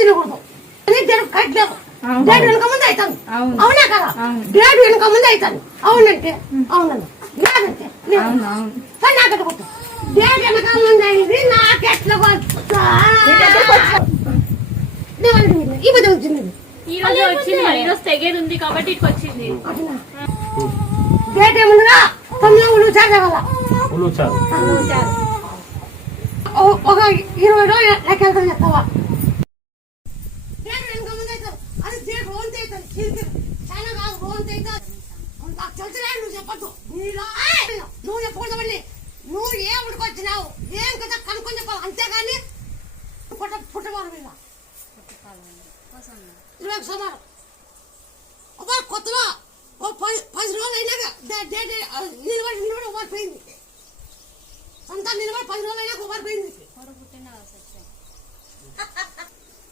తినకూడదు కట్టలేదు డేట్ వెనక ముందు అవుతాను అవునా కదా డేట్ వెనక ముందు అవుతాను అవునంటే అవునన్నా లేదంటే నాకెట్లా కొట్టు డేట్ వెనక ముందు అయింది నాకెట్లా ఈ మధ్య వచ్చింది ఈ రోజు వచ్చింది మరి ఈ రోజు తెగేది ఉంది కాబట్టి ఇటు వచ్చింది డేట్ ఏముందిగా 9 ఉలుచారు ఒక 20 రోజులు లెక్కలు చెప్తావా డేట్ వెనక ముందు అవుతావు అది డేట్ రోంత అవుతుంది చాలా కాదు రోంత అవుతుంది తెలుసురా నువ్వు చెప్పద్దు నువ్వు చెప్పకూడదండి నువ్వు ఏ ఉడికొచ్చినావు ఏం కదా కనుక్కొని చెప్పాలి అంతేగాని పుట్టబారు మీద 20 సమానం ఒక కొత్తలో 10 రోజులు అయినాక నిలబడి ఒకటి పోయింది సంతానం నిలబడి 10 రోజులు అయినాక ఒకటి పోయింది